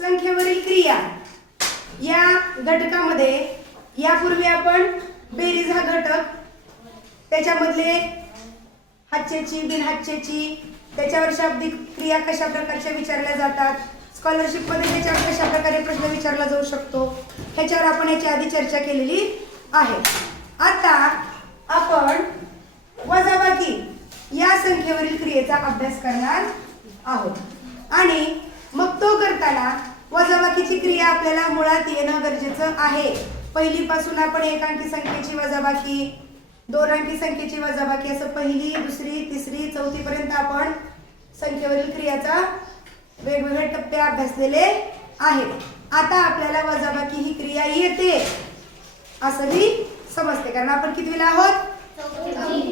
संख्येवरील क्रिया. या घटकामध्ये यापूर्वी आपण बेरीज हा घटक त्याच्यामधले हातचेची बिनहातचेची त्याच्यावर शाब्दिक क्रिया कशा प्रकारच्या विचारल्या जातात स्कॉलरशिपमध्ये त्याच्यावर कशा प्रकारे प्रश्न विचारला जाऊ शकतो ह्याच्यावर आपण याच्या आधी चर्चा केलेली आहे. आता आपण वजाबाकी या संख्येवरील क्रियेचा अभ्यास करणार आहोत. आणि मग तो करताना वजाबाकीची क्रिया आपल्याला मुळात येणं गरजेचं आहे. पहिलीपासून आपण एक अंकी संख्येची वजाबाकी दोन अंकी संख्येची वजाबाकी असं पहिली दुसरी तिसरी चौथी पर्यंत आपण संख्येवरील क्रियाचा वेगवेगळे टप्पे अभ्यासलेले आहेत. आता आपल्याला वजाबाकी ही क्रिया येते असं मी समजते. कारण आपण कितवीला आहोत?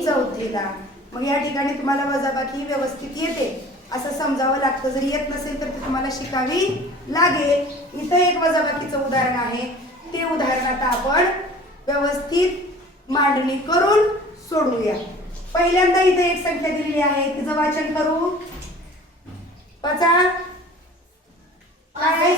चौथीला. मग या ठिकाणी तुम्हाला वजाबाकी व्यवस्थित येते. असं समजावं लागतं. जर येत नसेल तर ती तुम्हाला शिकावी लागेल. इथं एक वजाबाकीचं उदाहरण आहे. ते उदाहरण आता आपण व्यवस्थित मांडणी करून सोडूया. पहिल्यांदा इथे एक संख्या दिलेली आहे. तिचं वाचन करू. पचा काय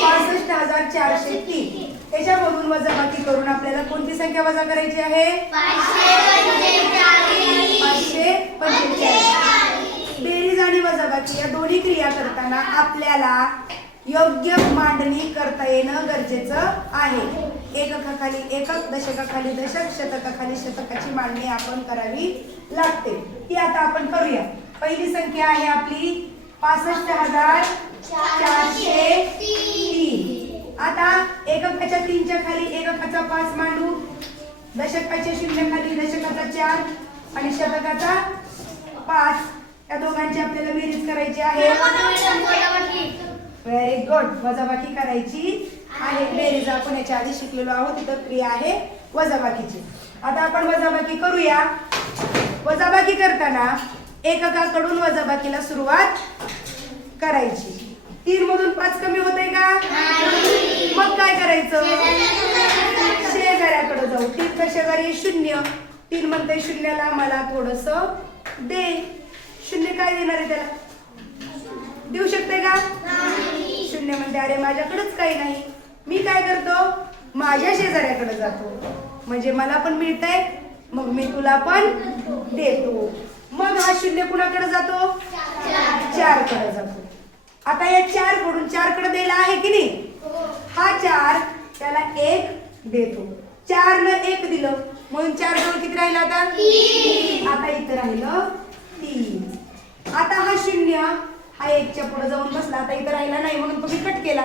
पासष्ट हजार चारशे तीन. त्याच्यामधून वजाबाकी करून आपल्याला कोणती संख्या वजा करायची आहे? पाचशे पंचेचाळीस. बेरीज आणि वजाबाकी या दोन्ही क्रिया करताना आपल्याला योग्य मांडणी करता येणं गरजेचं आहे. एककाखाली एकक दशकाखाली दशक शतकाखाली शतकाची मांडणी आपण करावी लागते. ती आता आपण करूया. पहिली संख्या आहे आपली पासष्ट हजार चारशे तीन. आता एककाच्या तीनच्या खाली एककाचा पाच मांडू. दशकाच्या शून्य खाली दशकाचा चार आणि शतकाचा पाच. या दोघांची आपल्याला बेरीज करायची आहे. व्हेरी गुड वजाबाकी करायची आहे. बेरीज आपण याच्या आधी शिकलेलो आहोत. इथं क्रिया आहे वजाबाकीची. आता आपण वजाबाकी करूया. वजाबाकी करताना एककाकडून वजाबाकीला सुरुवात करायची. तीन मधून पाच कमी होते का? मग काय करायचं? शेजाऱ्याकडे जाऊ. तीन शेजारी शून्य. तीन म्हणते शून्याला मला थोडस दे. शून्य काय देणार आहे त्याला? देऊ शकते का? शून्य म्हणते अरे माझ्याकडेच काही नाही. मी काय करतो? माझ्या शेजाऱ्याकडे जातो. म्हणजे मला पण मिळतंय मग मी तुला पण देतो. मग हा शून्य कुणाकडे जातो? चारकडे जातो. आता या चारकडून चारकडे द्यायला आहे की नाही? हा चार त्याला एक देतो. चार न एक दिलं. म्हणून चार जवळ किती राहिलं आता? आता इथं राहिलं तीन. आता हा शून्य हा एकच्या पुढे जाऊन बसला. आता इथं राहिला नाही म्हणून तुम्ही कट केला.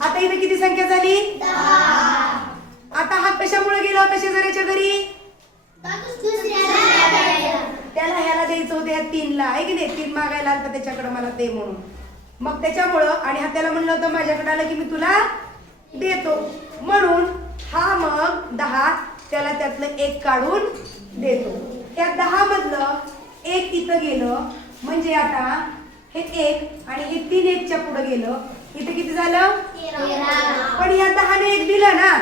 आता इथे किती संख्या झाली? आता हा कशामुळे गेला शेजाऱ्याच्या घरी? त्याला ह्याला द्यायचं होतं या तीनला. आहे की नाही? तीन मागायला आलता त्याच्याकडे मला ते म्हणून. मग त्याच्यामुळं आणि हा त्याला म्हणलं होतं माझ्याकडे आलं की मी तुला देतो. म्हणून हा मग दहा त्याला त्यातलं एक काढून देतो. त्या दहा मधलं एक इथं गेलं. म्हणजे आता हे एक आणि हे तीन एकच्या पुढे गेलं. इथं किती झालं? पण या दहाने एक दिलं ना.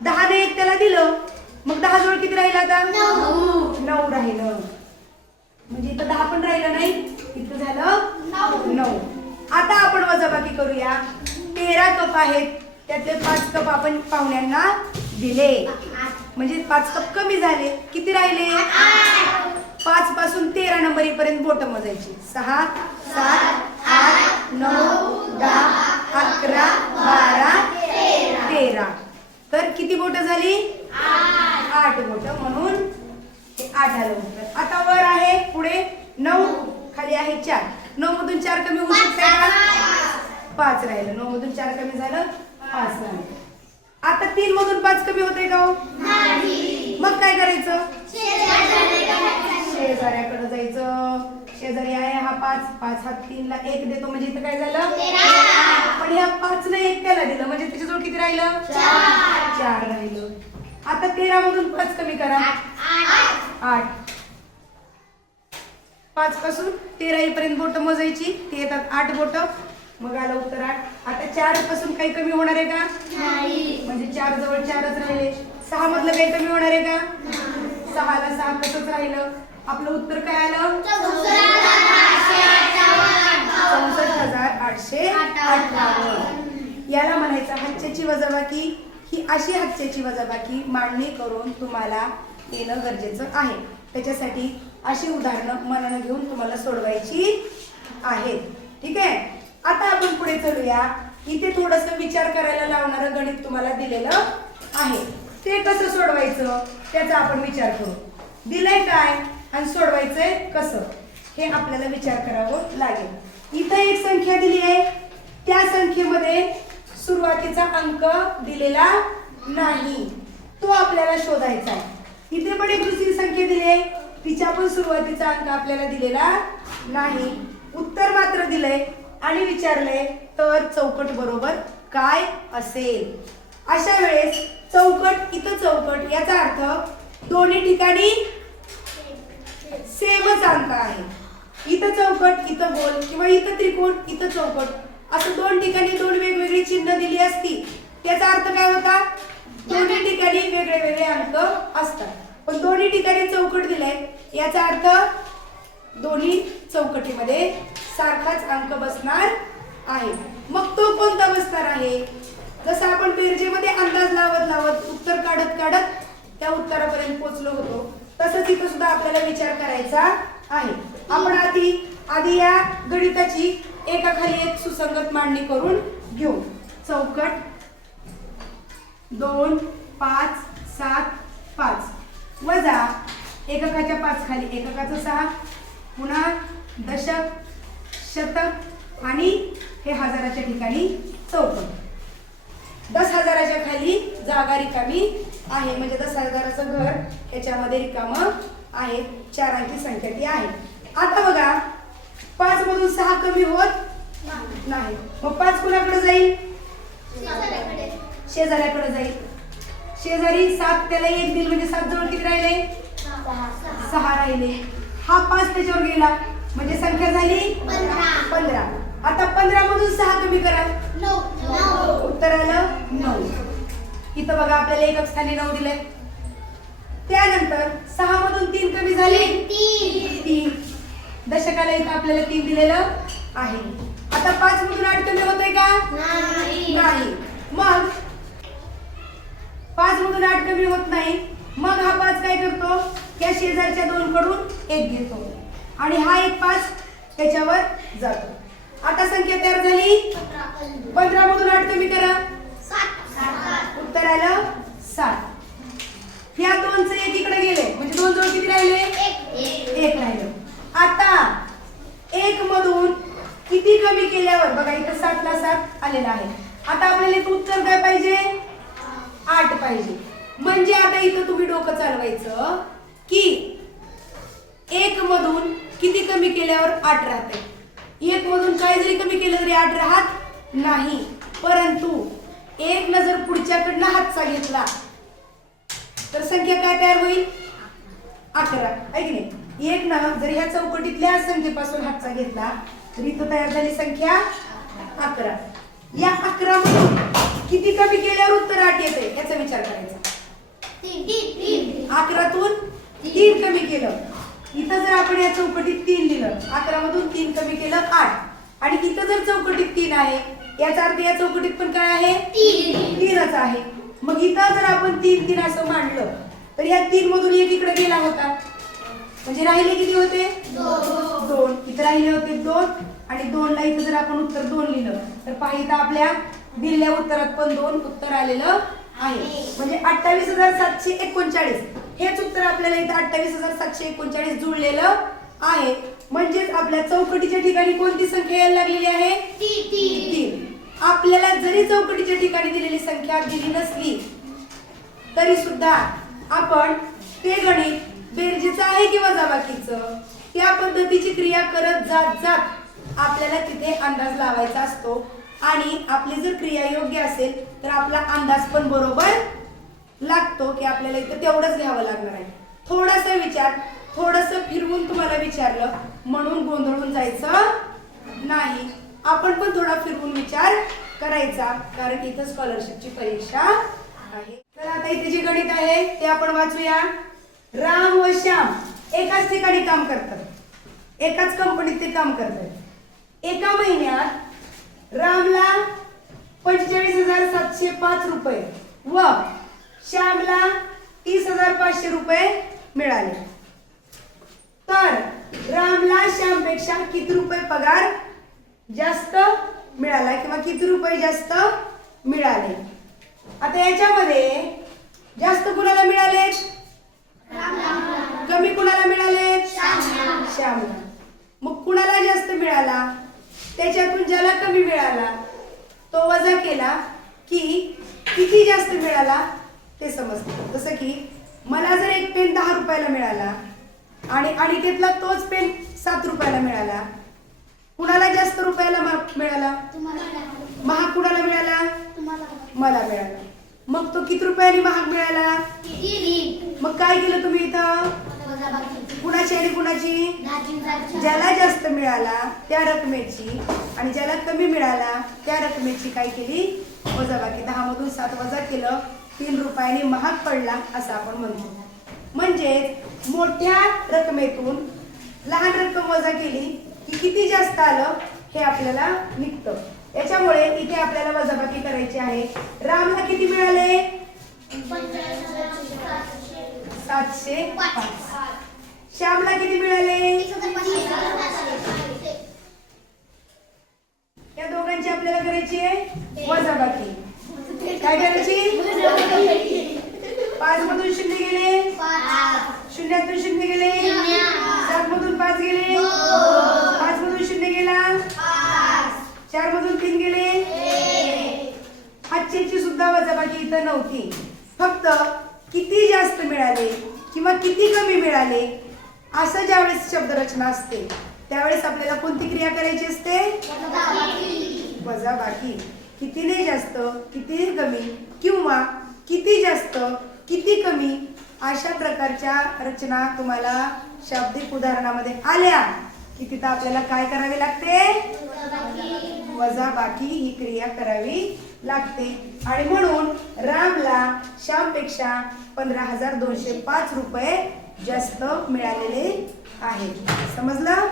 दहाने एक त्याला दिलं. मग दहा जवळ किती राहिलं आता? नऊ राहिलं. म्हणजे इथं दहा पण राहिलं नाही. इथं झालं नऊ. आता आपण वजाबाकी करूया. तेरा कप आहेत. त्यातले पाच कप आपण पाहुण्यांना दिले. म्हणजे पाच कप कमी झाले. किती राहिले? पाच पासून तेरा नंबर पर्यंत बोट मोजायची सहा सात आठ नऊ दहा अकरा बारा तेरा. तर किती बोट झाली? आठ बोट. म्हणून आठ आलं आता वर आहे पुढे नऊ खाली आहे चार. नऊ मधून चार कमी होऊ शकते का? पाच राहिलं. नऊ मधून चार कमी झालं पाच राहिलं आता तीन मधून पाच कमी होते का हो? मग काय करायचं? शेजाऱ्याकडे जायचं. शेजारी आहे हा पाच. पाच हा तीनला एक देतो. म्हणजे इथं काय झालं? पण ह्या पाच ने एक त्याला दिलं. म्हणजे त्याच्याजवळ किती राहिलं? चार. राहिलं. आता तेरा मधून पाच कमी करा. आठ. पाच पासून तेरा येईपर्यंत बोटं मोजायची. ते येतात आठ बोटं. मग आलं उत्तर आठ. आता चारपासून काही कमी होणार आहे का? म्हणजे चार जवळ चारच राहिले. सहा मधलं काही कमी होणार आहे का? सहाला सहा कसंच राहिलं. आपलं उत्तर काय आलं? चौसष्ट हजार आठशे अठ्ठावन्न. याला म्हणायचं हातच्याची वजाबाकी. ही अशी हातच्याची वजाबाकी मांडणी करून तुम्हाला येणं गरजेचं आहे. त्याच्यासाठी अशी उदाहरणं मनानं घेऊन तुम्हाला सोडवायची आहेत. ठीक आहे? आता आपण पुढे चलूया. इथे थोडस विचार करायला लावणारं गणित तुम्हाला दिलेलं आहे. ते कसं सोडवायचं? त्याचा आपण विचार करू. दिलंय काय? आणि सोडवायचंय कसं? हे आपल्याला विचार करावं लागेल. इथं एक संख्या दिली आहे. त्या संख्येमध्ये सुरुवातीचा अंक दिलेला नाही. तो आपल्याला शोधायचा आहे. इथे पण एक दुसरी संख्या दिली आहे. तिच्या पण सुरुवातीचा अंक आपल्याला दिलेला नाही. उत्तर मात्र दिलंय आणि विचारलंय तर चौकट बरोबर काय असेल? अशा वेळेस चौकट इथं चौकट याचा अर्थ दोन्ही ठिकाणी सेमच अंक आहे. इथं चौकट इथं गोल किंवा इथं त्रिकोण इथं चौकट. असं दोन ठिकाणी दोन वेगवेगळी चिन्ह दिली असती त्याचा अर्थ काय होता? दोन्ही ठिकाणी वेगळे वेगळे अंक असतात. पण दोन्ही ठिकाणी चौकट दिलाय. याचा अर्थ दोन्ही चौकटीमध्ये सारखाच अंक बसणार आहे. मग तो कोणता बसणार आहे? जसं आपण बेरजेमध्ये अंदाज लावत लावत उत्तर काढत काढत त्या उत्तरापर्यंत पोहोचलो होतो तसंच इथं सुद्धा आपल्याला विचार करायचा आहे. आपण आधी आधी या गणिताची एकाखाली एक सुसंगत मांडणी करून घेऊ. चौकट दोन पाच सात वजा एककाच्या पाच खाली. एककाचं सहा पुन्हा दशक शतक आणि हे हजाराच्या ठिकाणी चौपट. दस हजाराच्या खाली जागा रिकामी आहे. म्हणजे दस हजाराचं घर याच्यामध्ये रिकामं आहे. चार अंकी संख्या ती आहे. आता बघा पाच मधून सहा कमी होत नाही. मग पाच कुणाकडे जाईल? शेजाऱ्याकडे जाईल. शेजारी सात त्याला एक दिल म्हणजे सात जवळ किती राहिले? सहा राहिले. हा पाच त्याच्यावर गेला. म्हणजे संख्या झाली पंधरा. आता पंधरा मधून सहा कमी करा. उत्तर आलं नऊ. इथं बघा आपल्याला एकक स्थानी नऊ दिले त्यानंतर सहा मधून तीन कमी झाले. तीन. दशकाला इथं आपल्याला तीन दिलेलं आहे. आता पाच मधून आठ कमी होतंय का? नाही. मग पाच मधून आठ कमी होत नाही. मग हा पाच काय करतो? या शेजारच्या दोन कडून एक घेतो. आणि हा एक पाच त्याच्यावर जातो. आता संख्या तयार झाली. पंधरा मधून आठ कमी करा. उत्तर आलं सात. या दोनचं एक इकडे गेले. म्हणजे दोन दोन किती राहिले? एक राहिलं. आता एक मधून किती कमी केल्यावर? बघा इथं सातला सात आलेला आहे. आता आपल्याला उत्तर काय पाहिजे? आठ पाहिजे. म्हणजे आता इथं तुम्ही डोकं चालवायचं की एक मधून किती कमी केल्यावर आठ राहते. एक मधून काय जरी कमी केलं तरी आठ राहत नाही. परंतु एक न जर पुढच्याकडनं हातचा घेतला तर संख्या काय तयार होईल? अकरा. ऐक नाही? एक ना जर ह्या चौकटीतल्या संख्येपासून हातचा घेतला तर इथं तयार झाली संख्या अकरा. या अकरा मधून कमी केल्यावर उत्तर आठ येते. याचा विचार करायचा. अकरातून तीन. कमी केलं. इथं जर आपण या चौकटीत तीन लिहिलं अकरा मधून तीन कमी केलं आठ. आणि इथं जर चौकटीत तीन आहे याचा अर्थ या चौकटीत पण काय आहे? तीनच आहे. मग इथं जर आपण तीन तीन असं मांडलं तर या तीन मधून एक इकडे गेला होता. म्हणजे राहिले किती होते? दोन. इथं राहिले होते दोन आणि दोन ला इथं जर आपण उत्तर दोन लिहिलं तर पहा इथं आपल्या दिल्या उत्तरात पण दोन उत्तर आलेलं आहे. म्हणजे अठ्ठावीस हजार सातशे एकोणचाळीस. हेच उत्तर आपल्याला इथं अठ्ठावीस हजार सातशे एकोणचाळीस जुळलेलं आहे. म्हणजेच आपल्या चौकटीच्या ठिकाणी कोणती संख्या यायला लागलेली आहे? तीन. आपल्याला जरी चौकटीच्या ठिकाणी दिलेली संख्या दिली नसली तरी सुद्धा आपण ते गणित बेरजेचं आहे किंवा वजाबाकीचं या पद्धतीची क्रिया करत जात जात आपल्याला तिथे अंदाज लावायचा असतो. आणि आपली जर क्रिया योग्य असेल तर आपला अंदाज पण बरोबर लागतो की आपल्याला इथं तेवढंच घ्यावं लागणार आहे. थोडासा विचार थोडस फिरवून तुम्हाला विचारलं म्हणून गोंधळून जायचं नाही. आपण पण थोडा फिरवून विचार करायचा कारण इथं स्कॉलरशिपची परीक्षा आहे. तर आता इथे जे गणित आहे ते आपण वाचूया. राम व श्याम एकाच ठिकाणी काम करतात. एकाच कंपनीत ते काम करतात. एका महिन्यात रामला पंचेचाळीस हजार सातशे पाच रुपये. व श्यामला तीस हजार पाचशे रुपये मिळाले. तर रामला श्यामपेक्षा किती रुपये पगार जास्त मिळाला किंवा किती रुपये जास्त मिळाले? आता याच्यामध्ये जास्त कुणाला मिळाले? कमी कुणाला मिळाले? श्यामला. मग कुणाला जास्त मिळाला? त्याच्यातून ज्याला कमी मिळाला तो वजा केला की किती जास्त मिळाला ते समजतं. जसं की मला जर एक पेन दहा रुपयाला मिळाला आणि आणि तिथला तोच पेन सात रुपयाला मिळाला कुणाला जास्त रुपयाला मिळाला? महाग कुणाला मिळाला? मला मिळाला. मग तो किती रुपयाने महाग मिळाला? मग काय केलं तुम्ही इथं? कुणाची ज्याला जास्त मिळाला त्या रकमेची. आणि ज्याला कमी मिळाला त्या रकमेची काय केली? वजाबाकी. दहा मधून सात वजा केलं तीन रुपयाने महाग पडला असं आपण म्हणतो. म्हणजे मोठ्या रकमेतून लहान रक्कम वजा केली की किती जास्त आलं हे आपल्याला निघतं. याच्यामुळे इथे आपल्याला वजाबाकी करायची आहे. रामला किती मिळाले? सातशे. पाच. श्यामला किती मिळाले? या दोघांची आपल्याला करायची आहे वजाबाकी. काय करायची? पाच मधून शून्य गेले. शून्यातून शून्य गेले. सात मधून पाच गेले. पाच मधून शून्य गेला. चार मधून तीन गेले. पाचशेची सुद्धा वजाबाकी इथं नव्हती. फक्त किती जास्त मिळाले किंवा किती कमी मिळाले असं ज्यावेळेस शब्दरचना असते त्यावेळेस आपल्याला कोणती क्रिया करायची असते? वजाबाकी. कितीने जास्त किती कमी किंवा किती जास्त किती कमी? अशा प्रकारच्या रचना तुम्हाला शाब्दिक उदाहरणामध्ये आल्या की तिथं आपल्याला काय करावे लागते? वजाबाकी ही क्रिया करावी लागते. आणि म्हणून रामला श्यामपेक्षा पंधरा हजार दोनशे पाच रुपये जास्त मिळालेले आहे. समजलं?